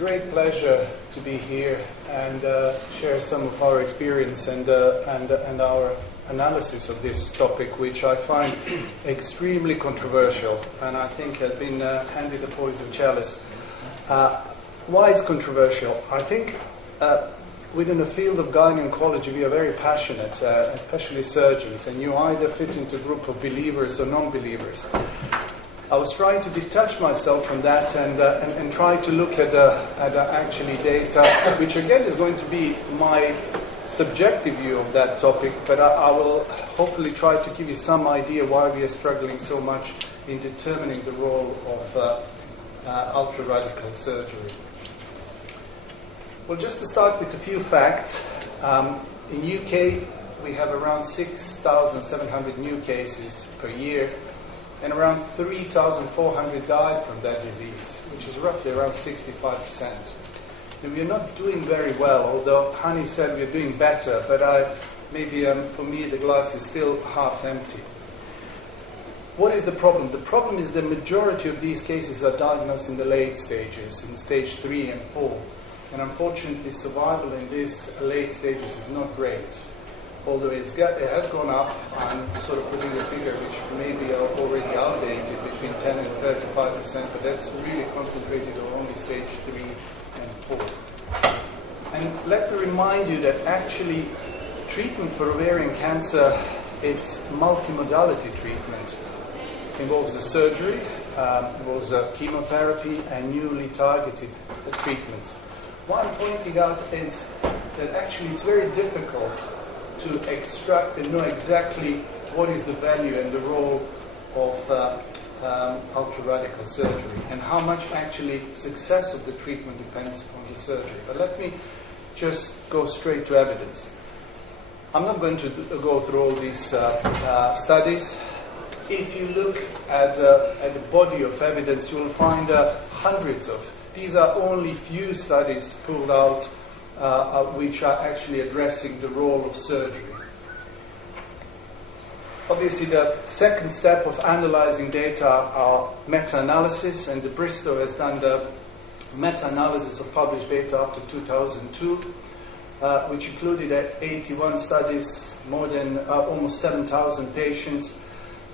great pleasure to be here and share some of our experience and our analysis of this topic, which I find extremely controversial, and I think has been handed a poison chalice. Why it's controversial? I think within the field of gyne-oncology we are very passionate, especially surgeons, and you either fit into a group of believers or non-believers. I was trying to detach myself from that and try to look at actually data, which again is going to be my subjective view of that topic, but I will hopefully try to give you some idea why we are struggling so much in determining the role of ultra-radical surgery. Well, just to start with a few facts, in UK we have around 6,700 new cases per year, and around 3,400 die from that disease, which is roughly around 65%. And we are not doing very well, although Hani said we are doing better, but maybe for me the glass is still half empty. What is the problem? The problem is the majority of these cases are diagnosed in the late stages, in stage 3 and 4. And unfortunately, survival in these late stages is not great. Although it has gone up, I'm sort of putting a figure which may be already outdated, between 10 and 35%, but that's really concentrated on only stage 3 and 4. And let me remind you that actually treatment for ovarian cancer, it's multimodality treatment. It involves a surgery, involves a chemotherapy, and newly targeted treatments. What I'm pointing out is that actually it's very difficult to extract and know exactly what is the value and the role of ultra-radical surgery and how much actually success of the treatment depends on the surgery. But let me just go straight to evidence. I'm not going to go through all these studies. If you look at the body of evidence, you will find hundreds of. These are only few studies pulled out which are actually addressing the role of surgery. Obviously, the second step of analyzing data are meta-analysis, and the Bristol has done the meta-analysis of published data up to 2002, which included 81 studies, more than almost 7,000 patients.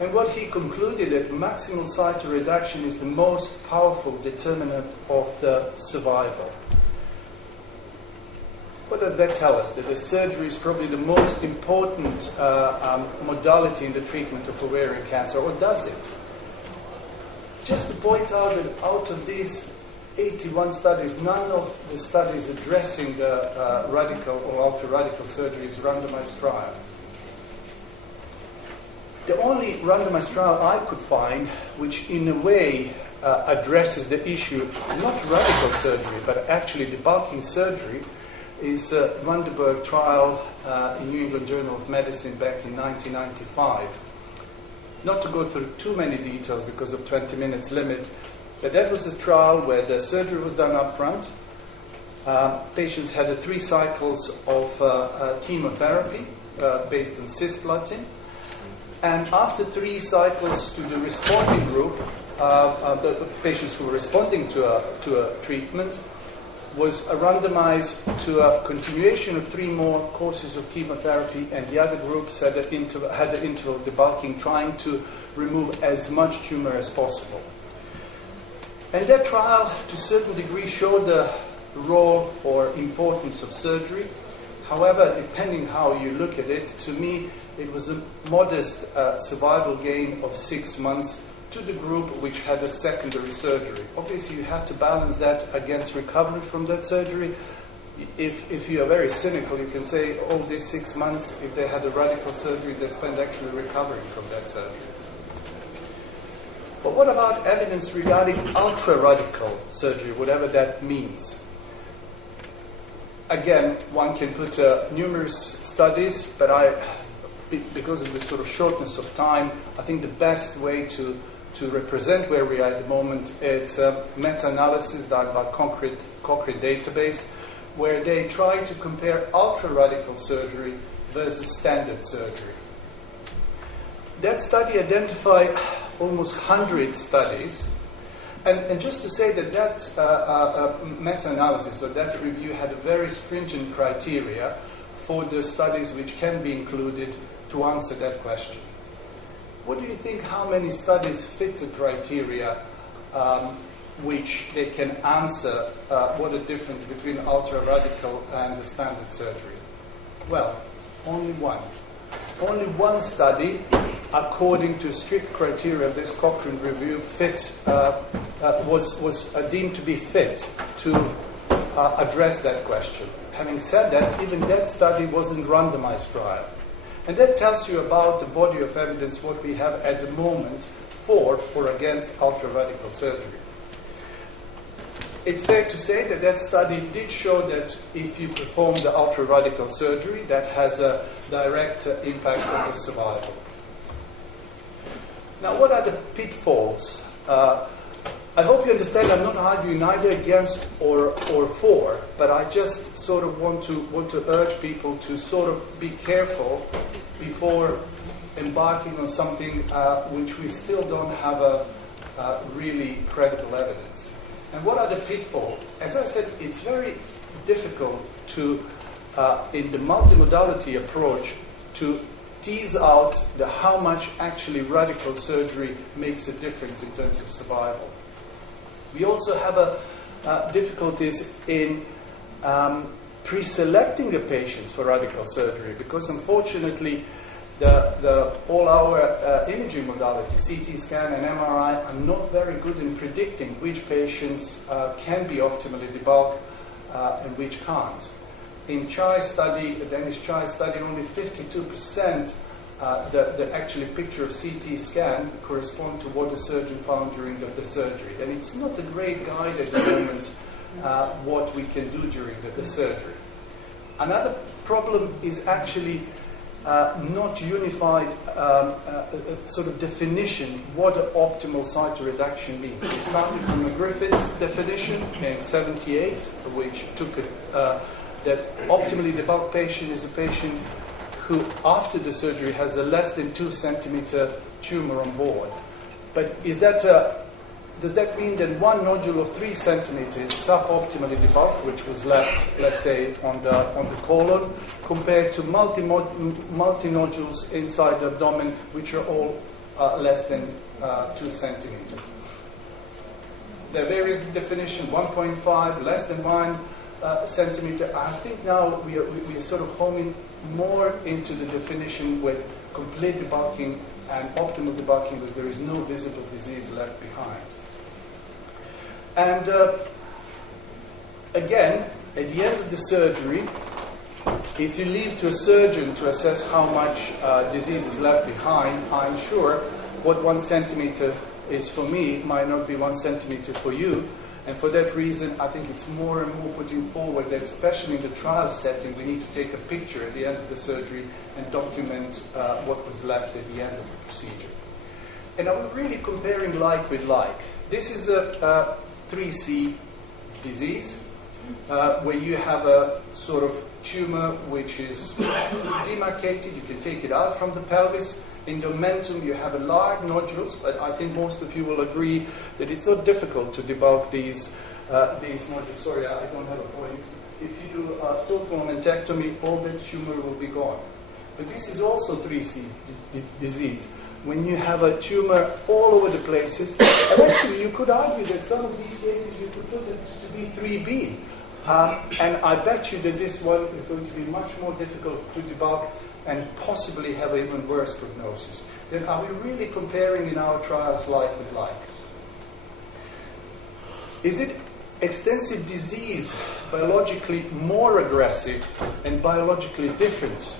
And what he concluded that maximal cytoreduction is the most powerful determinant of the survival. What does that tell us? That the surgery is probably the most important modality in the treatment of ovarian cancer, or does it? Just to point out that out of these 81 studies, none of the studies addressing the radical or ultra-radical surgery is randomized trial. The only randomized trial I could find which in a way addresses the issue, not radical surgery, but actually debulking surgery, is Vandenberg trial in New England Journal of Medicine back in 1995. Not to go through too many details because of 20 minutes limit, but that was a trial where the surgery was done up front. Patients had 3 cycles of chemotherapy based on cisplatin. And after 3 cycles to the responding group, the patients who were responding to a treatment, was randomized to a continuation of 3 more courses of chemotherapy, and the other groups had the interval debulking, trying to remove as much tumor as possible. And that trial, to a certain degree, showed the role or importance of surgery. However, depending how you look at it, to me, it was a modest survival gain of 6 months to the group which had a secondary surgery. Obviously, you have to balance that against recovery from that surgery. If you are very cynical, you can say, oh, these 6 months, if they had a radical surgery, they spent actually recovering from that surgery. But what about evidence regarding ultra-radical surgery, whatever that means? Again, one can put numerous studies, but because of the sort of shortness of time, I think the best way to represent where we are at the moment is meta-analysis done by Cochrane database, where they try to compare ultra-radical surgery versus standard surgery. That study identified almost 100 studies And just to say that meta-analysis, or that review, had a very stringent criteria for the studies which can be included to answer that question. What do you think, how many studies fit the criteria which they can answer what the difference between ultra-radical and the standard surgery? Well, only one. Only one study, according to strict criteria of this Cochrane review, was deemed to be fit to address that question. Having said that, even that study wasn't randomized trial. And that tells you about the body of evidence, what we have at the moment for or against ultra-radical surgery. It's fair to say that that study did show that if you perform the ultra-radical surgery, that has a direct impact on the survival. Now, what are the pitfalls? I hope you understand I'm not arguing neither against or for, but I just sort of want to urge people to sort of be careful before embarking on something which we still don't have a really credible evidence. And what are the pitfalls? As I said, it's very difficult to, in the multimodality approach, to tease out how much actually radical surgery makes a difference in terms of survival. We also have difficulties in pre-selecting the patients for radical surgery, because unfortunately all our imaging modalities, CT scan and MRI, are not very good in predicting which patients can be optimally debulked and which can't. In Chai study, the Danish Chai study, only 52% the actually picture of CT scan correspond to what the surgeon found during the surgery. And it's not a great guide at the moment what we can do during the surgery. Another problem is actually not unified sort of definition what an optimal cytoreduction means. We started from a Griffith's definition in 78, which took that optimally debulked patient is a patient who, after the surgery, has a less than 2 centimeter tumor on board. But does that mean that one nodule of 3 centimeters is suboptimally debulked, which was left, let's say, on the colon, compared to multi-nodules inside the abdomen, which are all less than 2 centimeters? There are various definitions, 1.5, less than 1 centimeter. I think now we are sort of homing more into the definition with complete debulking and optimal debulking, because there is no visible disease left behind. And again, at the end of the surgery, if you leave to a surgeon to assess how much disease is left behind, I'm sure what 1 centimeter is for me might not be 1 centimeter for you. And for that reason, I think it's more and more putting forward that, especially in the trial setting, we need to take a picture at the end of the surgery and document what was left at the end of the procedure. And I'm really comparing like with like. This is a 3C disease, where you have a sort of tumor which is demarcated. You can take it out from the pelvis. In the omentum, you have a large nodules, but I think most of you will agree that it's not difficult to debulk these nodules. Sorry, I don't have a point. If you do a total omentectomy, all the tumor will be gone. But this is also 3C disease, when you have a tumor all over the places. And actually, you could argue that some of these cases you could put it to be 3B. And I bet you that this one is going to be much more difficult to debulk and possibly have an even worse prognosis. Then are we really comparing in our trials like with like? Is it extensive disease biologically more aggressive and biologically different,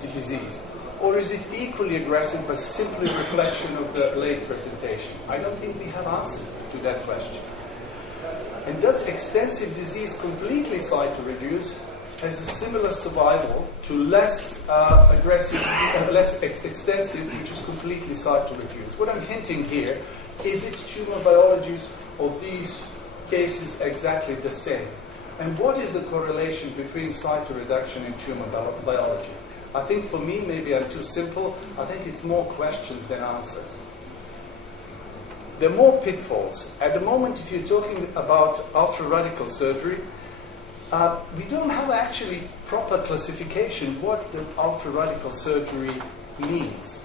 the disease? Or is it equally aggressive but simply reflection of the late presentation? I don't think we have answer to that question. And does extensive disease completely cytoreduce has a similar survival to less aggressive, less extensive, which is completely cytoreduced? What I'm hinting here is its tumor biologies of these cases exactly the same. And what is the correlation between cytoreduction and tumor biology? I think for me, maybe I'm too simple. I think it's more questions than answers. there are more pitfalls. At the moment, if you're talking about ultra-radical surgery, we don't have actually proper classification what the ultra-radical surgery means.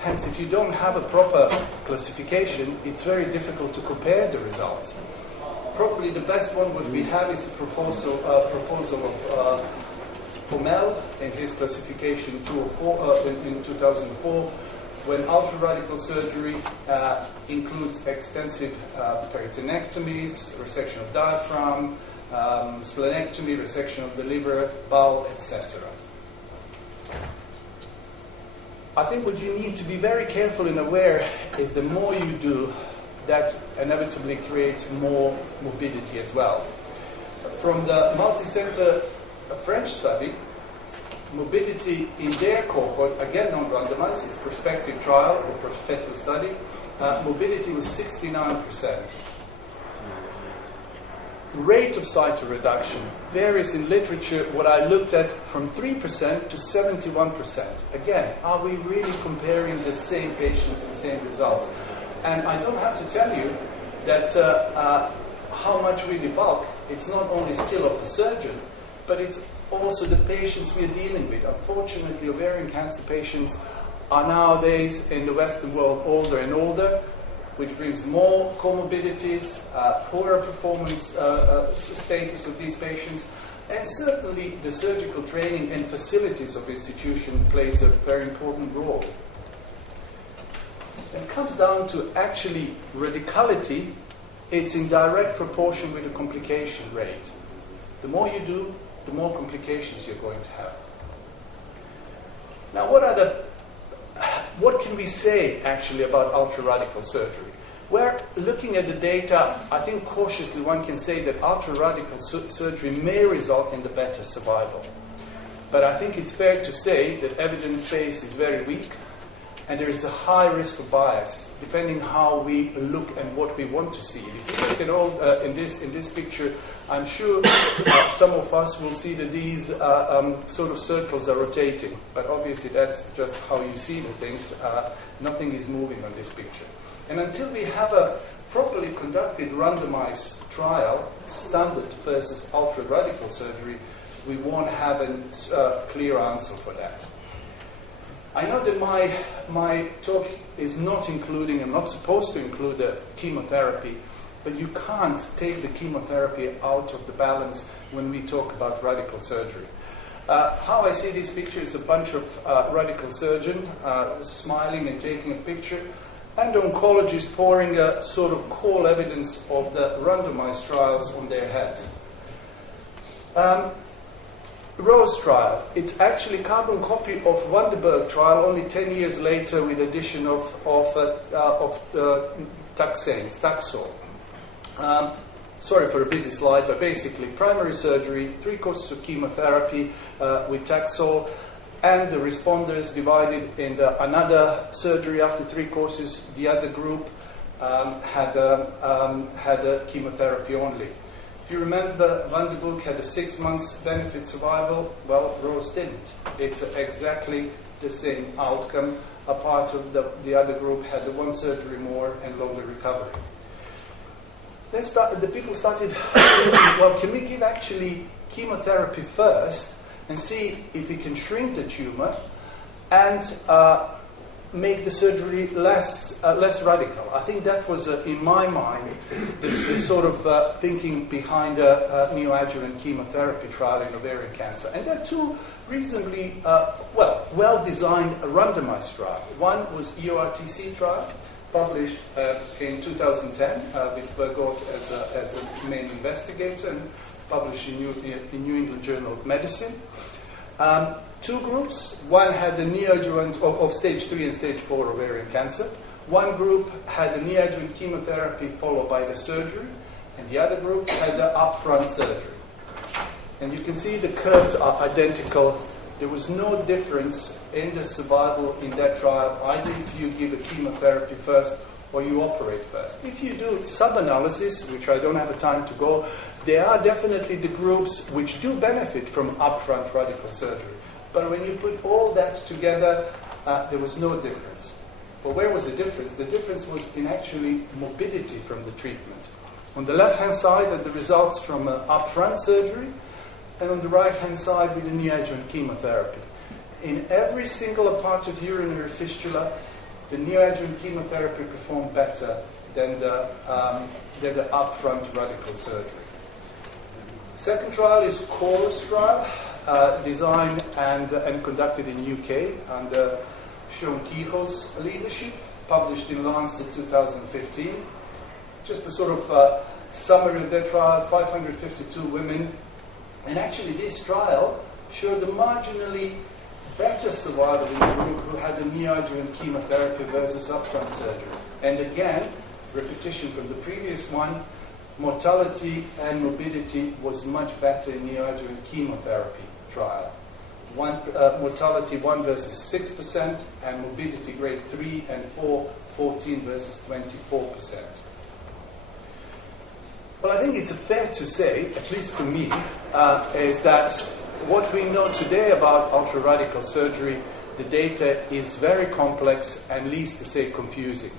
Hence, if you don't have a proper classification, it's very difficult to compare the results. Probably the best one what we have is the proposal of Omer in his classification in 2004, when ultra-radical surgery includes extensive peritonectomies, resection of diaphragm, splenectomy, resection of the liver, bowel, etc. I think what you need to be very careful and aware is the more you do, that inevitably creates more morbidity as well. From the multi-center French study, morbidity in their cohort, again non-randomized, it's prospective trial or prospective study, morbidity was 69%. Rate of cytoreduction varies in literature, what I looked at, from 3% to 71%. Again, are we really comparing the same patients and same results? And I don't have to tell you that how much we debulk, it's not only skill of a surgeon, but it's also the patients we are dealing with. Unfortunately, ovarian cancer patients are nowadays in the Western world older and older, which brings more comorbidities, poorer performance status of these patients, and certainly the surgical training and facilities of institution plays a very important role. When it comes down to actually radicality, it's in direct proportion with the complication rate. The more you do, the more complications you're going to have. Now, what can we say actually about ultra-radical surgery? We're looking at the data. I think cautiously one can say that ultra-radical surgery may result in the better survival. But I think it's fair to say that evidence base is very weak, and there is a high risk of bias depending how we look and what we want to see. If you look at all in this picture, I'm sure some of us will see that these sort of circles are rotating, but obviously that's just how you see the things. Nothing is moving on this picture. And until we have a properly conducted randomized trial, standard versus ultra-radical surgery, we won't have a clear answer for that. I know that my talk is not including, I'm not supposed to include the chemotherapy, but you can't take the chemotherapy out of the balance when we talk about radical surgery. How I see this picture is a bunch of radical surgeons smiling and taking a picture, and oncologists pouring a sort of call evidence of the randomized trials on their heads. Rose trial, it's actually carbon copy of Vandenberg trial only 10 years later with addition of Taxol. Sorry for a busy slide, but basically primary surgery, 3 courses of chemotherapy with Taxol, and the responders divided in another surgery after 3 courses. The other group had chemotherapy only. If you remember, Vandenberg had a 6 months benefit survival. Well, Rose didn't. It's exactly the same outcome. A part of the other group had the 1 surgery more and longer recovery. The people started thinking, well, can we give actually chemotherapy first and see if we can shrink the tumor and make the surgery less radical? I think that was, in my mind, this sort of thinking behind a neoadjuvant chemotherapy trial in ovarian cancer. And there are 2 reasonably well-designed randomized trials. One was EORTC trial, published in 2010 with Bergot as a main investigator, and published in New England Journal of Medicine. 2 groups. One had the neoadjuvant of stage 3 and stage 4 ovarian cancer. One group had the neoadjuvant chemotherapy followed by the surgery, and the other group had the upfront surgery. And you can see the curves are identical. There was no difference in the survival in that trial, either if you give a chemotherapy first or you operate first. If you do sub-analysis, which I don't have the time to go, there are definitely the groups which do benefit from upfront radical surgery. But when you put all that together, there was no difference. Well, where was the difference? The difference was in actually morbidity from the treatment. On the left-hand side are the results from upfront surgery, and on the right-hand side with the neoadjuvant chemotherapy. In every single part of urinary fistula, the neoadjuvant chemotherapy performed better than the upfront radical surgery. The second trial is CHORUS trial, designed and conducted in UK under Sean Kehoe's leadership, published in Lancet 2015. Just a sort of summary of that trial, 552 women. And actually this trial showed a marginally better survival in the group who had the neoadjuvant chemotherapy versus upfront surgery. And again, repetition from the previous one, mortality and morbidity was much better in neoadjuvant chemotherapy trial. Mortality 1 versus 6%, and morbidity grade 3 and 4, 14 versus 24%. Well, I think it's fair to say, at least to me, is that what we know today about ultra-radical surgery, the data is very complex and, least to say, confusing.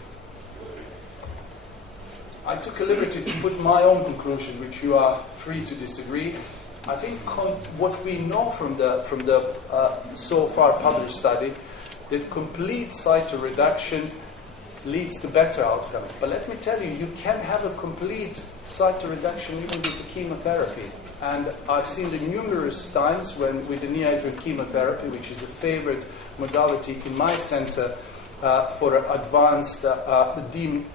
I took a liberty to put my own conclusion, which you are free to disagree. I think what we know from the so far published study, that complete cytoreduction leads to better outcome. But let me tell you, you can have a complete cytoreduction even with the chemotherapy. And I've seen it numerous times when with the neoadjuvant chemotherapy, which is a favorite modality in my center for advanced, deemed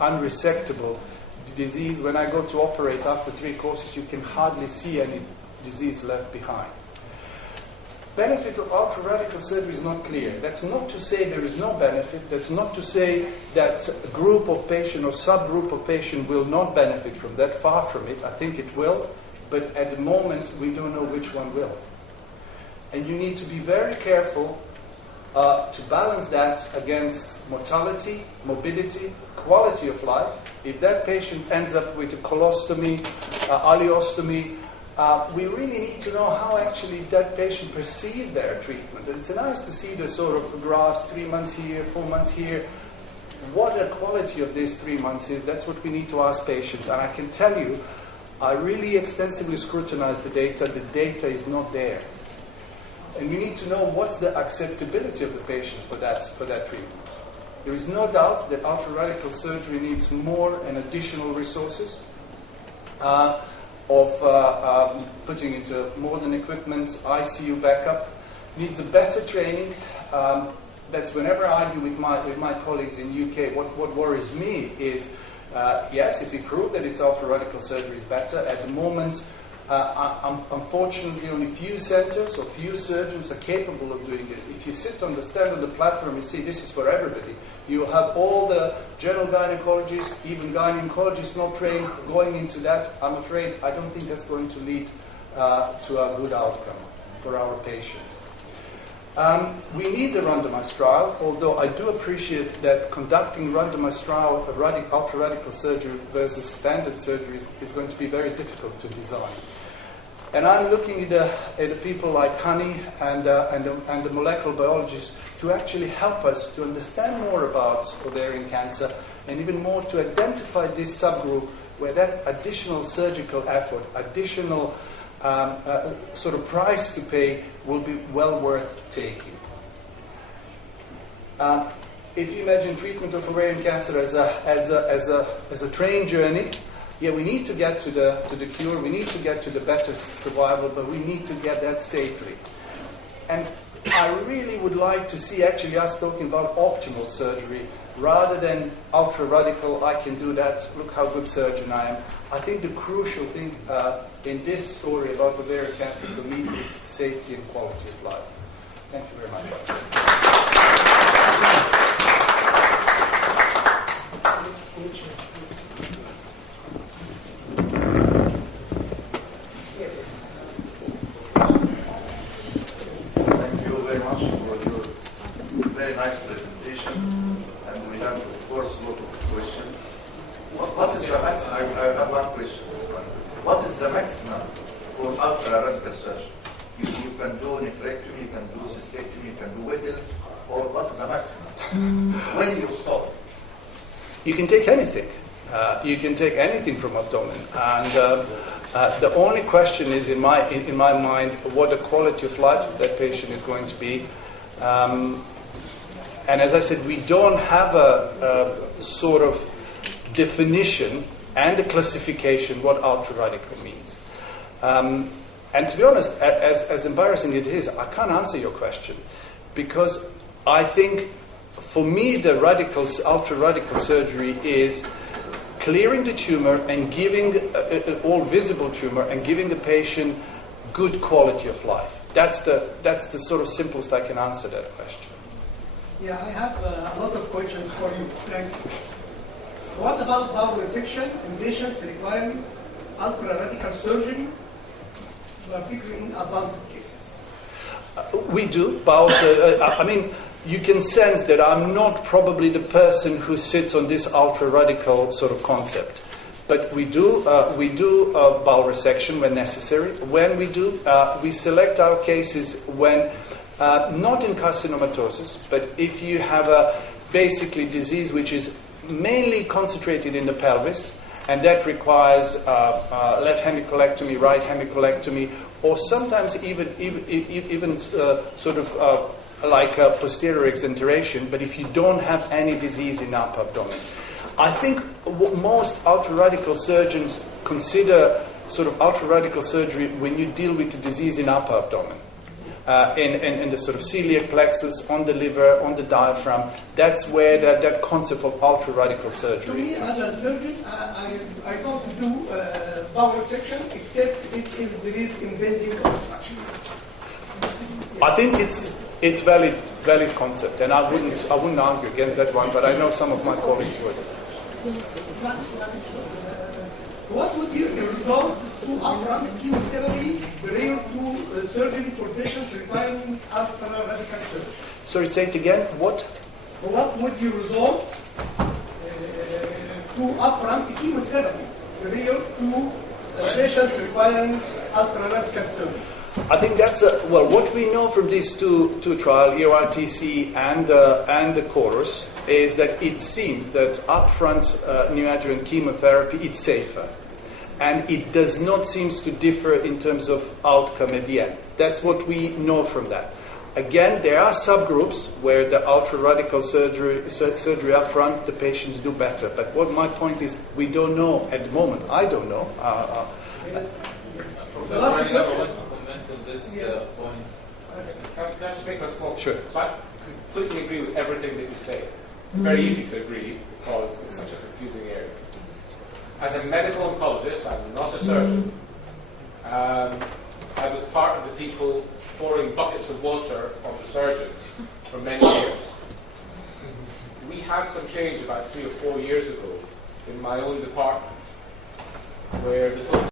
unresectable disease. When I go to operate after 3 courses, you can hardly see any disease left behind. Benefit of ultra-radical surgery is not clear. That's not to say there is no benefit. That's not to say that a group of patient or subgroup of patient will not benefit from that. Far from it. I think it will. But at the moment, we don't know which one will. And you need to be very careful to balance that against mortality, morbidity, quality of life. If that patient ends up with a colostomy, ileostomy, we really need to know how actually that patient perceived their treatment. And it's nice to see the sort of graphs, 3 months here, 4 months here. What the quality of these 3 months is, that's what we need to ask patients. And I can tell you, I really extensively scrutinized the data. The data is not there. And we need to know what's the acceptability of the patients for that treatment. There is no doubt that ultra-radical surgery needs more and additional resources of putting into modern equipment, ICU backup, needs a better training. That's whenever I argue with my colleagues in UK, what worries me is, yes, if we prove that it's ultra-radical surgery is better, at the moment, unfortunately, only few centers or few surgeons are capable of doing it. If you sit on the stand on the platform and say this is for everybody, you'll have all the general gynecologists, even gyne-oncologists not trained, going into that. I'm afraid I don't think that's going to lead to a good outcome for our patients. We need a randomized trial, although I do appreciate that conducting randomized trial of ultra-radical surgery versus standard surgery is going to be very difficult to design. And I'm looking at the people like Honey and the molecular biologists to actually help us to understand more about ovarian cancer and even more to identify this subgroup where that additional surgical effort, additional sort of price to pay will be well worth taking. If you imagine treatment of ovarian cancer as a train journey, yeah, we need to get to the cure, we need to get to the better survival, but we need to get that safely. And I really would like to see actually us talking about optimal surgery rather than ultra-radical, I can do that, look how good surgeon I am. I think the crucial thing in this story about ovarian cancer for me is safety and quality of life. Thank you very much. Thank you very much for your very nice presentation. And we have, of course, a lot of questions. What is the maximum? I have one question. What is the maximum for ultra-radical surgery? You can do nephrectomy, you can do cystectomy, you can do Whittle, or what is the maximum? When you stop? You can take anything. You can take anything from abdomen, and the only question is, in my mind, what the quality of life of that patient is going to be. And as I said, we don't have a sort of definition and a classification what ultra-radical means. And to be honest, as embarrassing it is, I can't answer your question, because I think, for me, the ultra-radical surgery is clearing the tumor and giving all visible tumor and giving the patient good quality of life. That's the sort of simplest I can answer that question. Yeah, I have a lot of questions for you. Thanks. What about bowel resection in patients requiring ultra-radical surgery, particularly in advanced cases? We do bowel. I mean, you can sense that I'm not probably the person who sits on this ultra-radical sort of concept. But we do bowel resection when necessary. When we do, we select our cases when, not in carcinomatosis, but if you have a basically disease which is mainly concentrated in the pelvis, and that requires left hemicolectomy, right hemicolectomy, or sometimes even sort of like a posterior exenteration, but if you don't have any disease in upper abdomen. I think most ultra-radical surgeons consider sort of ultra-radical surgery when you deal with the disease in upper abdomen, in the sort of celiac plexus, on the liver, on the diaphragm. That's where that concept of ultra-radical surgery. To me, as a surgeon, I don't do bowel resection except if there is invasive obstruction. I think it's valid concept, and I wouldn't argue against that one, but I know some of my colleagues would. What would be the result to upfront chemotherapy prior to surgery for patients requiring ultra-radical surgery? Sorry, say it again. What? What would be result to upfront chemotherapy prior to patients requiring ultra-radical surgery? I think that's what we know from these two trials, EORTC and the chorus, is that it seems that upfront neoadjuvant chemotherapy is safer, and it does not seem to differ in terms of outcome at the end. That's what we know from that. Again, there are subgroups where the ultra-radical surgery upfront, the patients do better. But what my point is, we don't know at the moment. I don't know. This point. Can I just make a small? Sure. So I completely agree with everything that you say. It's very easy to agree because it's such a confusing area. As a medical oncologist, I'm not a surgeon. I was part of the people pouring buckets of water on the surgeons for many years. We had some change about 3 or 4 years ago in my own department, where the total